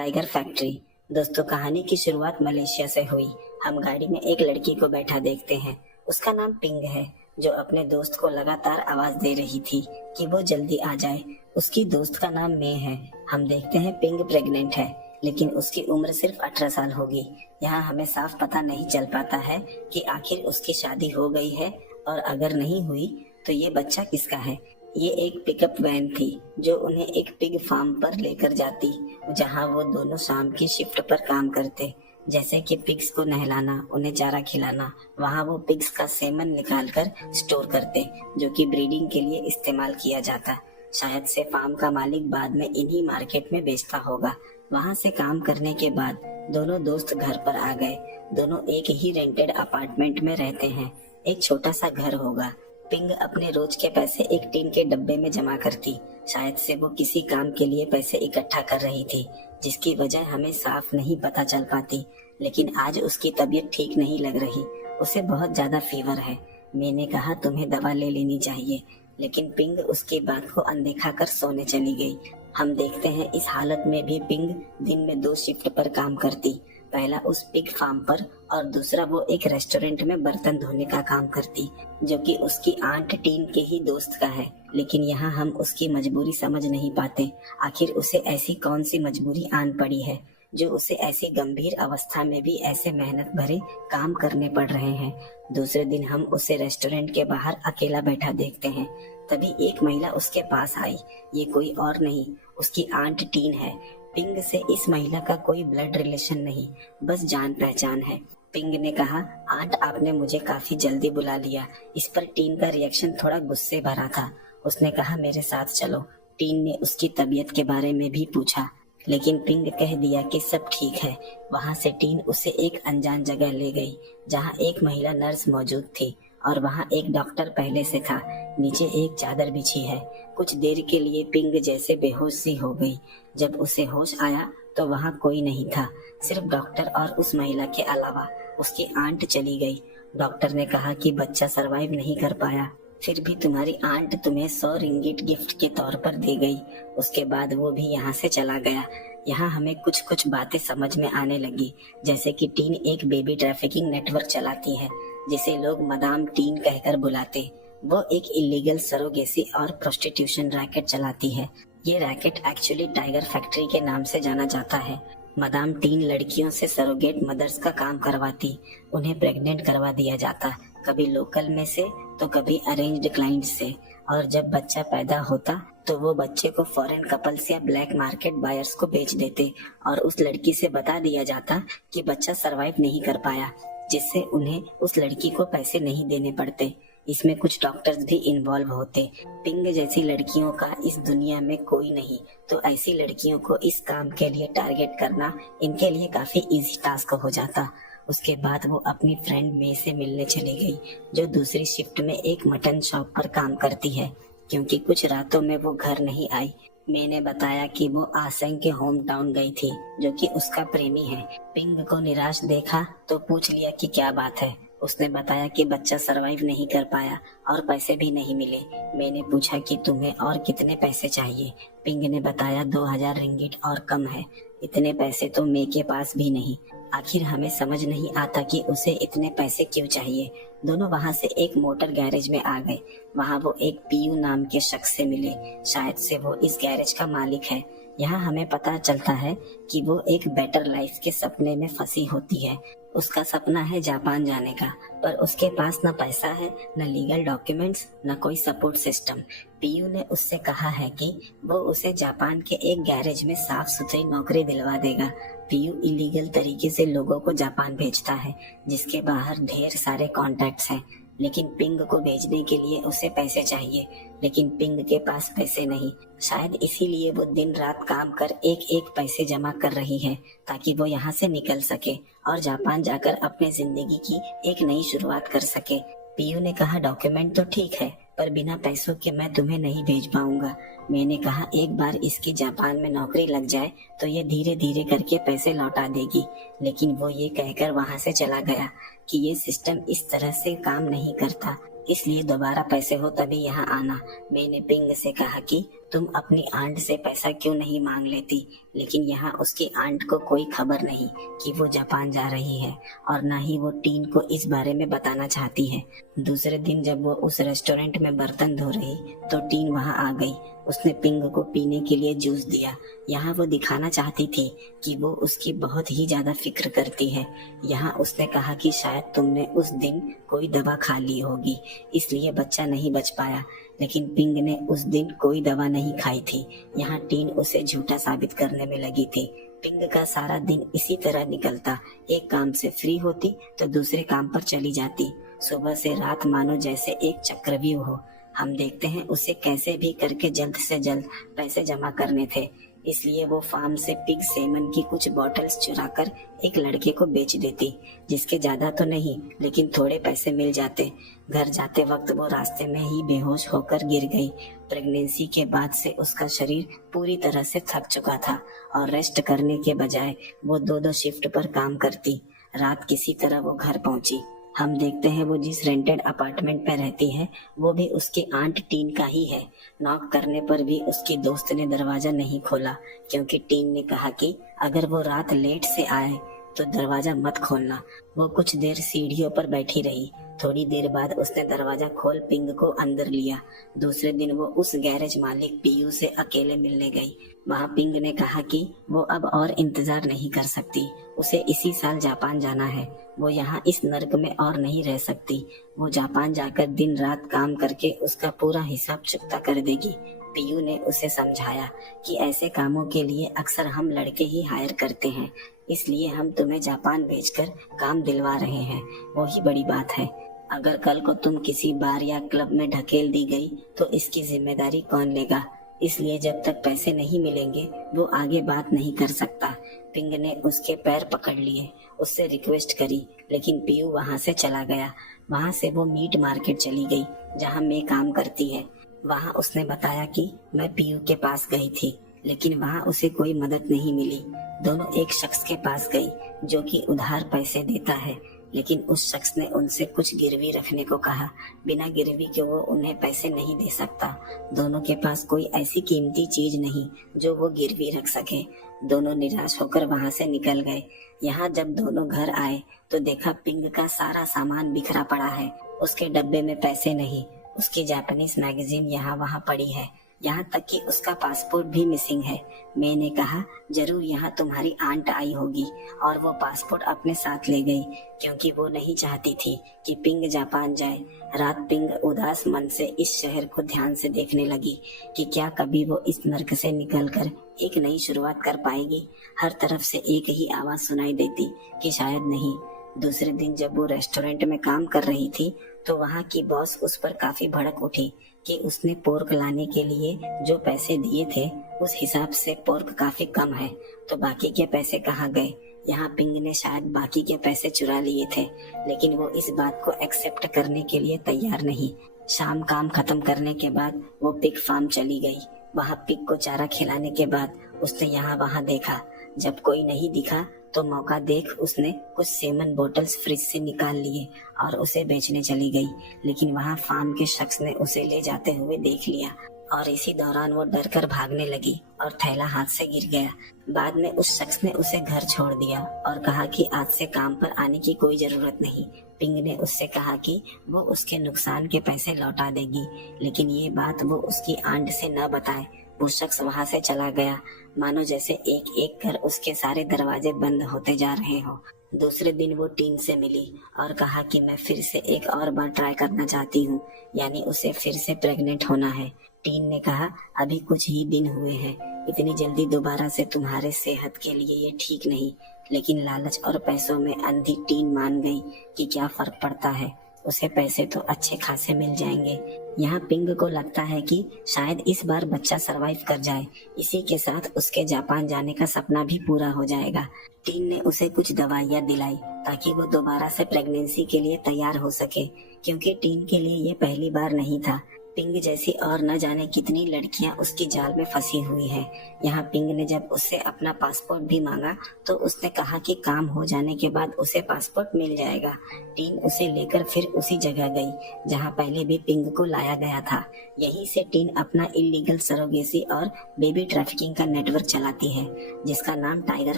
Tiger factory. दोस्तों, कहानी की शुरुआत मलेशिया से हुई। हम गाड़ी में एक लड़की को बैठा देखते हैं। उसका नाम पिंग है, जो अपने दोस्त को लगातार आवाज दे रही थी कि वो जल्दी आ जाए। उसकी दोस्त का नाम मे है। हम देखते हैं पिंग प्रेग्नेंट है, लेकिन उसकी उम्र सिर्फ 18 साल होगी। यहाँ हमें साफ पता नहीं चल पाता है कि आखिर उसकी शादी हो गई है, और अगर नहीं हुई तो ये बच्चा किसका है। ये एक पिकअप वैन थी जो उन्हें एक पिग फार्म पर लेकर जाती, जहां वो दोनों शाम की शिफ्ट पर काम करते, जैसे कि पिग्स को नहलाना, उन्हें चारा खिलाना। वहां वो पिग्स का सेमन निकालकर स्टोर करते, जो कि ब्रीडिंग के लिए इस्तेमाल किया जाता। शायद से फार्म का मालिक बाद में इन्हीं मार्केट में बेचता होगा। वहां से काम करने के बाद दोनों दोस्त घर पर आ गए। दोनों एक ही रेंटेड अपार्टमेंट में रहते हैं। एक छोटा सा घर होगा। पिंग अपने रोज के पैसे एक टीन के डब्बे में जमा करती। शायद से वो किसी काम के लिए पैसे इकट्ठा कर रही थी, जिसकी वजह हमें साफ नहीं पता चल पाती। लेकिन आज उसकी तबीयत ठीक नहीं लग रही। उसे बहुत ज्यादा फीवर है। मैंने कहा तुम्हें दवा ले लेनी चाहिए, लेकिन पिंग उसकी बात को अनदेखा कर सोने चली गई। हम देखते हैं इस हालत में भी पिंग दिन में 2 शिफ्ट पर काम करती। पहला उस पिग फार्म पर, और दूसरा वो एक रेस्टोरेंट में बर्तन धोने का काम करती, जो कि उसकी आंट टीन के ही दोस्त का है। लेकिन यहाँ हम उसकी मजबूरी समझ नहीं पाते। आखिर उसे ऐसी कौन सी मजबूरी आन पड़ी है जो उसे ऐसी गंभीर अवस्था में भी ऐसे मेहनत भरे काम करने पड़ रहे हैं। दूसरे दिन हम उसे रेस्टोरेंट के बाहर अकेला बैठा देखते हैं। तभी एक महिला उसके पास आई। ये कोई और नहीं, उसकी आंट टीन है। पिंग से इस महिला का कोई ब्लड रिलेशन नहीं, बस जान पहचान है। पिंग ने कहा, आंट आपने मुझे काफी जल्दी बुला लिया। इस पर टीन का रिएक्शन थोड़ा गुस्से भरा था। उसने कहा, मेरे साथ चलो। टीन ने उसकी तबीयत के बारे में भी पूछा, लेकिन पिंग कह दिया कि सब ठीक है। वहां से टीन उसे एक अनजान जगह ले गई, जहां एक महिला नर्स मौजूद थी, और वहां एक डॉक्टर पहले से था। नीचे एक चादर बिछी है। कुछ देर के लिए पिंग जैसे बेहोश सी हो गई। जब उसे होश आया तो वहां कोई नहीं था, सिर्फ डॉक्टर और उस महिला के अलावा। उसकी आंट चली गई। डॉक्टर ने कहा कि बच्चा सरवाइव नहीं कर पाया, फिर भी तुम्हारी आंट तुम्हें 100 रिंगिट गिफ्ट के तौर पर दे गई। उसके बाद वो भी यहाँ से चला गया। यहाँ हमें कुछ कुछ बातें समझ में आने लगी, जैसे कि टीन एक बेबी ट्रैफिकिंग नेटवर्क चलाती है, जिसे लोग मदाम टीन कहकर बुलाते। वो एक इलीगल सरोगेसी और प्रोस्टिट्यूशन रैकेट चलाती है। ये रैकेट एक्चुअली टाइगर फैक्ट्री के नाम से जाना जाता है। मदाम टीन लड़कियों से सरोगेट मदर्स का काम करवाती, उन्हें प्रेग्नेंट करवा दिया जाता, कभी लोकल में से तो कभी अरेंज्ड क्लाइंट से। और जब बच्चा पैदा होता तो वो बच्चे को फॉरेन कपल्स या ब्लैक मार्केट बायर्स को बेच देते, और उस लड़की से बता दिया जाता कि बच्चा सरवाइव नहीं कर पाया, जिससे उन्हें उस लड़की को पैसे नहीं देने पड़ते। इसमें कुछ डॉक्टर्स भी इन्वॉल्व होते। पिंग जैसी लड़कियों का इस दुनिया में कोई नहीं, तो ऐसी लड़कियों को इस काम के लिए टारगेट करना इनके लिए काफी इजी टास्क हो जाता। उसके बाद वो अपनी फ्रेंड मे से मिलने चली गई, जो दूसरी शिफ्ट में एक मटन शॉप पर काम करती है, क्योंकि कुछ रातों में वो घर नहीं आई। मैंने बताया कि वो आसेंग के होम टाउन गई थी, जो कि उसका प्रेमी है। पिंग को निराश देखा तो पूछ लिया कि क्या बात है। उसने बताया कि बच्चा सरवाइव नहीं कर पाया और पैसे भी नहीं मिले। मैंने पूछा कि तुम्हें और कितने पैसे चाहिए। पिंग ने बताया 2000 रिंगिट और कम है। इतने पैसे तो मे के पास भी नहीं। आखिर हमें समझ नहीं आता कि उसे इतने पैसे क्यों चाहिए। दोनों वहां से एक मोटर गैरेज में आ गए। वहां वो एक पीयू नाम के शख्स से मिले। शायद से वो इस गैरेज का मालिक है। यहाँ हमें पता चलता है कि वो एक बेटर लाइफ के सपने में फंसी होती है। उसका सपना है जापान जाने का, पर उसके पास न पैसा है, न लीगल डॉक्यूमेंट्स, न कोई सपोर्ट सिस्टम। पीयू ने उससे कहा है कि वो उसे जापान के एक गैरेज में साफ सुथरी नौकरी दिलवा देगा। पीयू इलीगल तरीके से लोगों को जापान भेजता है, जिसके बाहर ढेर सारे कॉन्टैक्ट्स हैं। लेकिन पिंग को भेजने के लिए उसे पैसे चाहिए, लेकिन पिंग के पास पैसे नहीं। शायद इसीलिए वो दिन रात काम कर एक एक पैसे जमा कर रही है, ताकि वो यहाँ से निकल सके और जापान जाकर अपने जिंदगी की एक नई शुरुआत कर सके। पीयू ने कहा, डॉक्यूमेंट तो ठीक है, पर बिना पैसों के मैं तुम्हें नहीं भेज पाऊंगा। मैंने कहा, एक बार इसकी जापान में नौकरी लग जाए तो ये धीरे धीरे करके पैसे लौटा देगी। लेकिन वो ये कहकर वहां से चला गया कि ये सिस्टम इस तरह से काम नहीं करता, इसलिए दोबारा पैसे हो तभी यहाँ आना। मैंने पिंग से कहा कि तुम अपनी आंट से पैसा क्यों नहीं मांग लेती। लेकिन यहाँ उसकी आंट को कोई खबर नहीं कि वो जापान जा रही है और ना ही वो टीन को इस बारे में बताना चाहती है। दूसरे दिन जब वो उस रेस्टोरेंट में बर्तन धो रही तो टीन वहाँ आ गई। उसने पिंग को पीने के लिए जूस दिया। यहाँ वो दिखाना चाहती थी कि वो उसकी बहुत ही ज्यादा फिक्र करती है। यहाँ उसने कहा कि शायद तुमने उस दिन कोई दवा खा ली होगी, इसलिए बच्चा नहीं बच पाया। लेकिन पिंग ने उस दिन कोई दवा नहीं खाई थी। यहाँ टीन उसे झूठा साबित करने में लगी थी। पिंग का सारा दिन इसी तरह निकलता। एक काम से फ्री होती तो दूसरे काम पर चली जाती। सुबह से रात मानो जैसे एक चक्रव्यूह हो। हम देखते हैं उसे कैसे भी करके जल्द से जल्द पैसे जमा करने थे, इसलिए वो फार्म से पिग सेमन की कुछ बॉटल्स चुराकर एक लड़के को बेच देती, जिसके ज्यादा तो नहीं लेकिन थोड़े पैसे मिल जाते। घर जाते वक्त वो रास्ते में ही बेहोश होकर गिर गई। प्रेगनेंसी के बाद से उसका शरीर पूरी तरह से थक चुका था और रेस्ट करने के बजाय वो 2-2 शिफ्ट पर काम करती। रात किसी तरह वो घर पहुंची। हम देखते हैं वो जिस रेंटेड अपार्टमेंट में रहती है वो भी उसकी आंट टीन का ही है। नॉक करने पर भी उसकी दोस्त ने दरवाजा नहीं खोला, क्योंकि टीन ने कहा कि अगर वो रात लेट से आए तो दरवाजा मत खोलना। वो कुछ देर सीढ़ियों पर बैठी रही। थोड़ी देर बाद उसने दरवाजा खोल पिंग को अंदर लिया। दूसरे दिन वो उस गैरेज मालिक पीयू से अकेले मिलने गई। वहाँ पिंग ने कहा कि वो अब और इंतजार नहीं कर सकती, उसे इसी साल जापान जाना है। वो यहाँ इस नर्क में और नहीं रह सकती। वो जापान जाकर दिन रात काम करके उसका पूरा हिसाब चुकता कर देगी। पीयू ने उसे समझाया कि ऐसे कामों के लिए अक्सर हम लड़के ही हायर करते हैं, इसलिए हम तुम्हें जापान भेजकर काम दिलवा रहे हैं, वही बड़ी बात है। अगर कल को तुम किसी बार या क्लब में ढकेल दी गई तो इसकी जिम्मेदारी कौन लेगा। इसलिए जब तक पैसे नहीं मिलेंगे वो आगे बात नहीं कर सकता। पिंग ने उसके पैर पकड़ लिए, उससे रिक्वेस्ट करी, लेकिन पीयू वहाँ से चला गया। वहाँ से वो मीट मार्केट चली गई जहाँ मैं काम करती है। वहाँ उसने बताया कि मैं पीयू के पास गई थी, लेकिन वहाँ उसे कोई मदद नहीं मिली। दोनों एक शख्स के पास गई जो कि उधार पैसे देता है, लेकिन उस शख्स ने उनसे कुछ गिरवी रखने को कहा। बिना गिरवी के वो उन्हें पैसे नहीं दे सकता। दोनों के पास कोई ऐसी कीमती चीज नहीं जो वो गिरवी रख सके। दोनों निराश होकर वहाँ से निकल गए। यहाँ जब दोनों घर आए तो देखा पिंग का सारा सामान बिखरा पड़ा है। उसके डब्बे में पैसे नहीं, उसकी जापानीज मैगजीन यहाँ वहाँ पड़ी है, यहाँ तक कि उसका पासपोर्ट भी मिसिंग है। मैंने कहा जरूर यहाँ तुम्हारी आंट आई होगी और वो पासपोर्ट अपने साथ ले गई, क्योंकि वो नहीं चाहती थी कि पिंग जापान जाए। रात पिंग उदास मन से इस शहर को ध्यान से देखने लगी कि क्या कभी वो इस नर्क से निकलकर एक नई शुरुआत कर पाएगी। हर तरफ से एक ही आवाज सुनाई देती कि शायद नहीं। दूसरे दिन जब वो रेस्टोरेंट में काम कर रही थी तो वहाँ की बॉस उस पर काफी भड़क उठी कि उसने पोर्क लाने के लिए जो पैसे दिए थे उस हिसाब से पोर्क काफी कम है, तो बाकी के पैसे कहाँ गए। यहाँ पिंग ने शायद बाकी के पैसे चुरा लिए थे, लेकिन वो इस बात को एक्सेप्ट करने के लिए तैयार नहीं। शाम काम खत्म करने के बाद वो पिग फार्म चली गई। वहाँ पिग को चारा खिलाने के बाद उसने यहाँ वहाँ देखा। जब कोई नहीं दिखा तो मौका देख उसने कुछ सेमन बोतल्स फ्रिज से निकाल लिए और उसे बेचने चली गई। लेकिन वहाँ फार्म के शख्स ने उसे ले जाते हुए देख लिया और इसी दौरान वो डर कर भागने लगी और थैला हाथ से गिर गया। बाद में उस शख्स ने उसे घर छोड़ दिया और कहा कि आज से काम पर आने की कोई जरूरत नहीं। पिंग ने उससे कहा कि वो उसके नुकसान के पैसे लौटा देगी, लेकिन ये बात वो उसकी आंट से न बताए। वो शख्स वहाँ से चला गया, मानो जैसे एक एक कर उसके सारे दरवाजे बंद होते जा रहे हो। दूसरे दिन वो टीन से मिली और कहा कि मैं फिर से एक और बार ट्राई करना चाहती हूँ, यानी उसे फिर से प्रेग्नेंट होना है। टीन ने कहा अभी कुछ ही दिन हुए हैं, इतनी जल्दी दोबारा से तुम्हारे सेहत के लिए ये ठीक नहीं। लेकिन लालच और पैसों में अंधी टीन मान गई कि क्या फर्क पड़ता है, उसे पैसे तो अच्छे खासे मिल जाएंगे। यहाँ पिंग को लगता है कि शायद इस बार बच्चा सरवाइव कर जाए, इसी के साथ उसके जापान जाने का सपना भी पूरा हो जाएगा। टीन ने उसे कुछ दवाइयाँ दिलाई ताकि वो दोबारा से प्रेगनेंसी के लिए तैयार हो सके, क्योंकि टीन के लिए ये पहली बार नहीं था। पिंग जैसी और न जाने कितनी लड़कियां उसकी जाल में फंसी हुई हैं। यहाँ पिंग ने जब उससे अपना पासपोर्ट भी मांगा तो उसने कहा कि काम हो जाने के बाद उसे पासपोर्ट मिल जाएगा। टीन उसे लेकर फिर उसी जगह गई जहाँ पहले भी पिंग को लाया गया था। यहीं से टीन अपना इलीगल सरोगेसी और बेबी ट्रैफिकिंग का नेटवर्क चलाती है, जिसका नाम टाइगर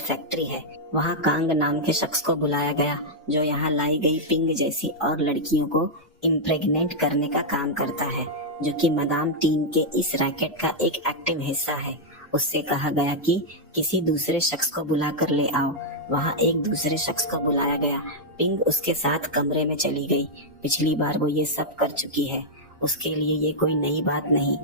फैक्ट्री है। वहाँ कांग नाम के शख्स को बुलाया गया जो यहाँ लाई गई पिंग जैसी और लड़कियों को इम्प्रेग्नेंट करने का काम करता है, जो कि मदाम टीन के इस रैकेट का एक एक्टिव हिस्सा है। उससे कहा गया कि किसी दूसरे शख्स को बुला कर ले आओ। वहाँ एक दूसरे शख्स को बुलाया गया। पिंग उसके साथ कमरे में चली गई। पिछली बार वो ये सब कर चुकी है, उसके लिए ये कोई नई बात नहीं।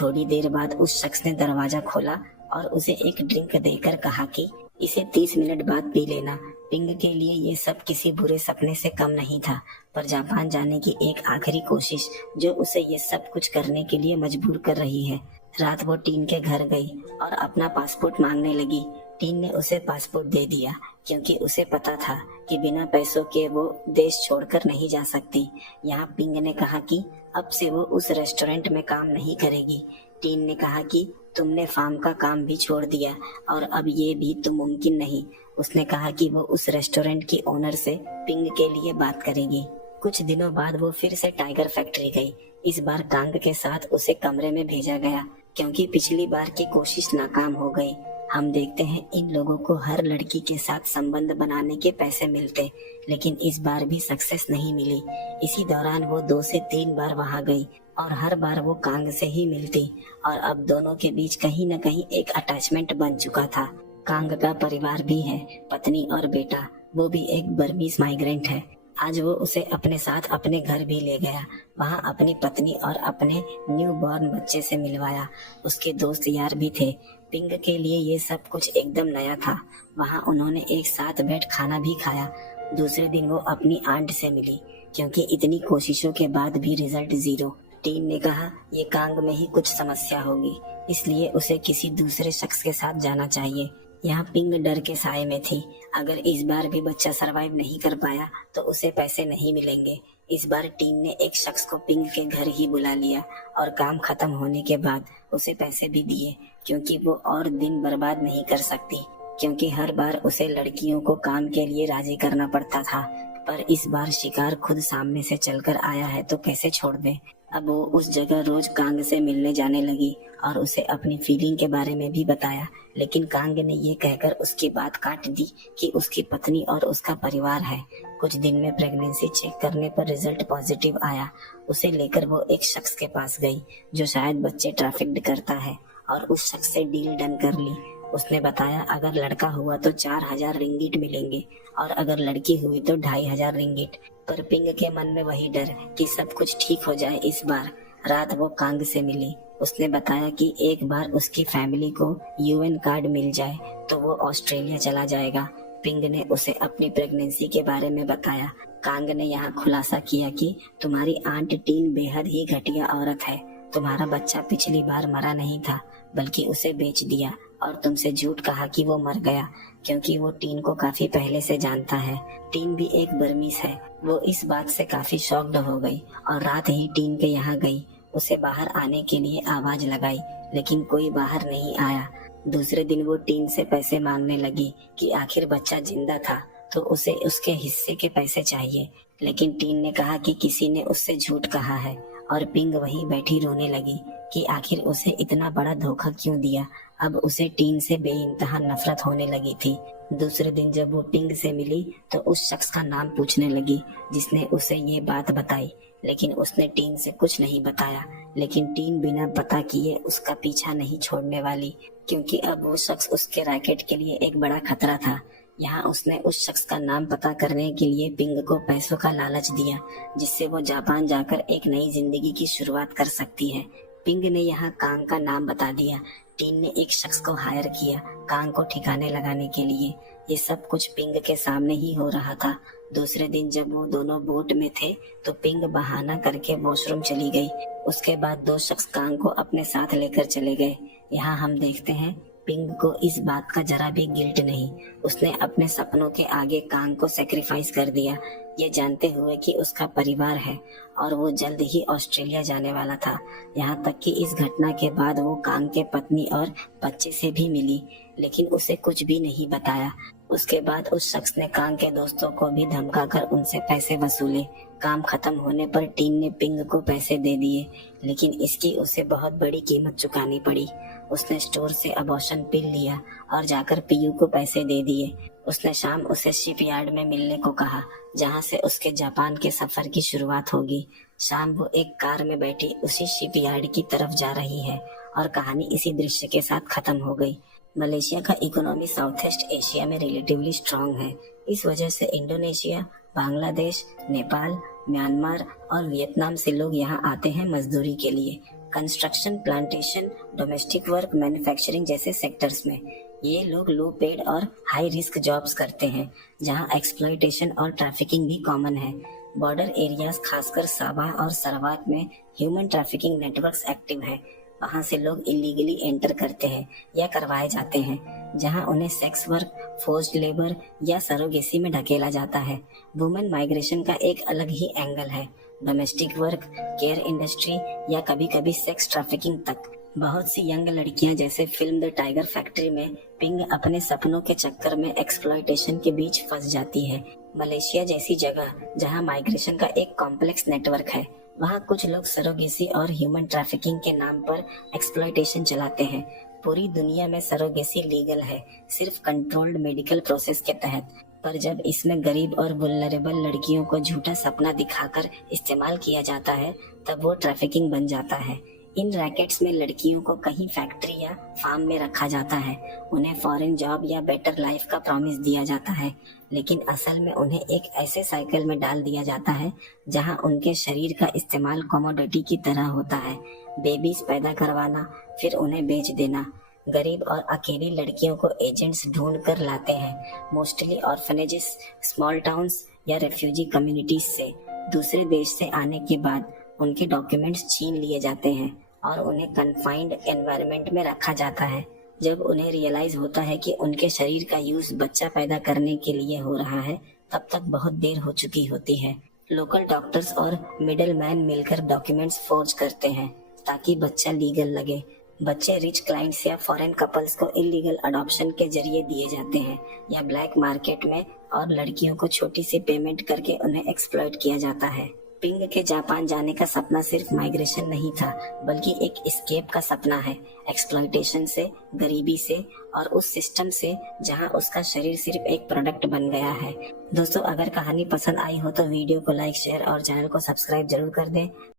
थोड़ी देर बाद उस शख्स ने दरवाजा खोला और उसे एक ड्रिंक देकर कहा कि इसे 30 मिनट बाद पी लेना। पिंग के लिए ये सब किसी बुरे सपने से कम नहीं था, पर जापान जाने की एक आखिरी कोशिश जो उसे ये सब कुछ करने के लिए मजबूर कर रही है। रात वो टीन के घर गई और अपना पासपोर्ट मांगने लगी। टीन ने उसे पासपोर्ट दे दिया क्योंकि उसे पता था कि बिना पैसों के वो देश छोड़कर नहीं जा सकती। यहाँ पिंग ने कहा कि अब से वो उस रेस्टोरेंट में काम नहीं करेगी। टीन ने कहा कि तुमने फार्म का काम भी छोड़ दिया और अब ये भी तो मुमकिन नहीं। उसने कहा कि वो उस रेस्टोरेंट की ओनर से पिंग के लिए बात करेगी। कुछ दिनों बाद वो फिर से टाइगर फैक्ट्री गई। इस बार कांग के साथ उसे कमरे में भेजा गया क्योंकि पिछली बार की कोशिश नाकाम हो गई। हम देखते हैं इन लोगों को हर लड़की के साथ संबंध बनाने के पैसे मिलते, लेकिन इस बार भी सक्सेस नहीं मिली। इसी दौरान वो 2 से 3 बार वहां गई और हर बार वो कांग से ही मिलती और अब दोनों के बीच कहीं न कहीं एक अटैचमेंट बन चुका था। कांग का परिवार भी है, पत्नी और बेटा, वो भी एक बर्मीज माइग्रेंट है। आज वो उसे अपने साथ अपने घर भी ले गया। वहाँ अपनी पत्नी और अपने न्यू बॉर्न बच्चे से मिलवाया। उसके दोस्त यार भी थे। पिंग के लिए ये सब कुछ एकदम नया था। वहाँ उन्होंने एक साथ बैठ खाना भी खाया। दूसरे दिन वो अपनी आंट से मिली क्योंकि इतनी कोशिशों के बाद भी रिजल्ट 0। टीन ने कहा ये कांग में ही कुछ समस्या होगी, इसलिए उसे किसी दूसरे शख्स के साथ जाना चाहिए। यहाँ पिंग डर के साए में थी। अगर इस बार भी बच्चा सरवाइव नहीं कर पाया तो उसे पैसे नहीं मिलेंगे। इस बार टीन ने एक शख्स को पिंग के घर ही बुला लिया और काम खत्म होने के बाद उसे पैसे भी दिए क्योंकि वो और दिन बर्बाद नहीं कर सकती, क्योंकि हर बार उसे लड़कियों को काम के लिए राजी करना पड़ता था। पर इस बार शिकार खुद सामने से चलकर आया है तो कैसे छोड़ दे। अब वो उस जगह रोज कांग से मिलने जाने लगी और उसे अपनी फीलिंग के बारे में भी बताया, लेकिन कांग ने ये कहकर उसकी बात काट दी कि उसकी पत्नी और उसका परिवार है। कुछ दिन में प्रेगनेंसी चेक करने पर रिजल्ट पॉजिटिव आया। उसे लेकर वो एक शख्स के पास गई जो शायद बच्चे ट्रैफिक्ड करता है और उस शख्स से डील डन कर ली। उसने बताया अगर लड़का हुआ तो 4000 रिंगिट मिलेंगे और अगर लड़की हुई तो 2500 रिंगिट। पर पिंग के मन में वही डर कि सब कुछ ठीक हो जाए। इस बार रात वो कांग से मिली। उसने बताया कि एक बार उसकी फैमिली को यूएन कार्ड मिल जाए तो वो ऑस्ट्रेलिया चला जाएगा। पिंग ने उसे अपनी प्रेगनेंसी के बारे में बताया। कांग ने यहाँ खुलासा किया कि तुम्हारी आंट टीन बेहद ही घटिया औरत है। तुम्हारा बच्चा पिछली बार मरा नहीं था बल्कि उसे बेच दिया और तुमसे झूठ कहा कि वो मर गया क्योंकि वो टीन को काफी पहले से जानता है। टीन भी एक बर्मीज है। वो इस बात से काफी शॉक्ड हो गई और रात ही टीन के यहाँ गई। उसे बाहर आने के लिए आवाज लगाई लेकिन कोई बाहर नहीं आया। दूसरे दिन वो टीन से पैसे मांगने लगी कि आखिर बच्चा जिंदा था तो उसे उसके हिस्से के पैसे चाहिए, लेकिन टीन ने कहा कि किसी ने उससे झूठ कहा है और पिंग वहीं बैठी रोने लगी कि आखिर उसे इतना बड़ा धोखा क्यों दिया। अब उसे टीन से बेइंतहा नफरत होने लगी थी। दूसरे दिन जब वो पिंग से मिली तो उस शख्स का नाम पूछने लगी जिसने उसे ये बात बताई, लेकिन उसने टीन से कुछ नहीं बताया। लेकिन टीन बिना पता किए उसका पीछा नहीं छोड़ने वाली क्योंकि अब वो शख्स उसके रैकेट के लिए एक बड़ा खतरा था। यहाँ उसने उस शख्स का नाम पता करने के लिए पिंग को पैसों का लालच दिया जिससे वो जापान जाकर एक नई जिंदगी की शुरुआत कर सकती है। पिंग ने यहाँ कांग का नाम बता दिया। टीन ने एक शख्स को हायर किया कांग को ठिकाने लगाने के लिए। ये सब कुछ पिंग के सामने ही हो रहा था। दूसरे दिन जब वो दोनों बोट में थे तो पिंग बहाना करके वॉशरूम चली गई। उसके बाद 2 शख्स कांग को अपने साथ लेकर चले गए। यहाँ हम देखते हैं पिंग को इस बात का जरा भी गिल्ट नहीं। उसने अपने सपनों के आगे कांग को सेक्रीफाइस कर दिया, ये जानते हुए कि उसका परिवार है और वो जल्द ही ऑस्ट्रेलिया जाने वाला था। यहाँ तक कि इस घटना के बाद वो कांग के पत्नी और बच्चे से भी मिली, लेकिन उसे कुछ भी नहीं बताया। उसके बाद उस शख्स ने कांग के दोस्तों को भी धमकाकर उनसे पैसे वसूले। काम खत्म होने पर टीन ने पिंग को पैसे दे दिए, लेकिन इसकी उसे बहुत बड़ी कीमत चुकानी पड़ी। उसने स्टोर से अबॉर्शन पिल लिया और जाकर पीयू को पैसे दे दिए। उसने शाम उसे शिपयार्ड में मिलने को कहा, जहां से उसके जापान के सफर की शुरुआत होगी। शाम वो एक कार में बैठी उसी शिपयार्ड की तरफ जा रही है और कहानी इसी दृश्य के साथ खत्म हो गई। मलेशिया का इकोनॉमी साउथ ईस्ट एशिया में रिलेटिवली स्ट्रांग है। इस वजह से इंडोनेशिया, बांग्लादेश, नेपाल, म्यांमार और वियतनाम से लोग यहाँ आते हैं मजदूरी के लिए। Construction, plantation, domestic work, manufacturing जैसे सेक्टर्स में ये लोग लो पेड और हाई रिस्क जॉब्स करते हैं, जहाँ एक्सप्लॉयटेशन और ट्रैफिकिंग भी कॉमन है। बॉर्डर एरियाज खासकर साबा और सरवाक में ह्यूमन ट्रैफिकिंग नेटवर्क्स एक्टिव है। वहाँ से लोग इलीगली एंटर करते हैं या करवाए जाते हैं, जहाँ उन्हें सेक्स वर्क, फोर्स्ड लेबर या सरोगेसी में ढकेला जाता है। वुमेन माइग्रेशन का एक अलग ही एंगल है, डोमेस्टिक वर्क, केयर इंडस्ट्री या कभी कभी सेक्स ट्रैफिकिंग तक। बहुत सी यंग लड़कियां, जैसे फिल्म द टाइगर फैक्ट्री में पिंग, अपने सपनों के चक्कर में एक्सप्लॉयटेशन के बीच फंस जाती है। मलेशिया जैसी जगह जहां माइग्रेशन का एक कॉम्प्लेक्स नेटवर्क है, वहां कुछ लोग सरोगेसी और ह्यूमन ट्रैफिकिंग के नाम पर एक्सप्लॉयटेशन चलाते हैं। पूरी दुनिया में सरोगेसी लीगल है, सिर्फ कंट्रोल्ड मेडिकल प्रोसेस के तहत। पर जब इसमें गरीब और वुल्नरेबल लड़कियों को झूठा सपना दिखाकर इस्तेमाल किया जाता है, तब वो ट्रैफिकिंग बन जाता है। इन रैकेट्स में लड़कियों को कहीं फैक्ट्री या फार्म में रखा जाता है, उन्हें फॉरेन जॉब या बेटर लाइफ का प्रॉमिस दिया जाता है, लेकिन असल में उन्हें एक ऐसे साइकिल में डाल दिया जाता है जहां उनके शरीर का इस्तेमाल कमोडिटी की तरह होता है। बेबीज पैदा करवाना, फिर उन्हें बेच देना। गरीब और अकेली लड़कियों को एजेंट्स ढूंढ कर लाते हैं, मोस्टली ऑर्फनेजेस, स्मॉल टाउन्स या रेफ्यूजी कम्युनिटीज से। दूसरे देश से आने के बाद उनके डॉक्यूमेंट्स छीन लिए जाते हैं और उन्हें कन्फाइंड एनवायरनमेंट में रखा जाता है। जब उन्हें रियलाइज होता है कि उनके शरीर का यूज बच्चा पैदा करने के लिए हो रहा है, तब तक बहुत देर हो चुकी होती है। लोकल डॉक्टर्स और मिडल मैन मिलकर डॉक्यूमेंट्स फोर्ज करते हैं ताकि बच्चा लीगल लगे। बच्चे रिच क्लाइंट्स या फॉरेन कपल्स को इलीगल अडॉप्शन के जरिए दिए जाते हैं या ब्लैक मार्केट में, और लड़कियों को छोटी सी पेमेंट करके उन्हें एक्सप्लॉइट किया जाता है। पिंग के जापान जाने का सपना सिर्फ माइग्रेशन नहीं था, बल्कि एक एस्केप का सपना है, एक्सप्लॉइटेशन से, गरीबी से और उस सिस्टम से जहां उसका शरीर सिर्फ एक प्रोडक्ट बन गया है। दोस्तों, अगर कहानी पसंद आई हो तो वीडियो को लाइक, शेयर और चैनल को सब्सक्राइब जरूर कर दें।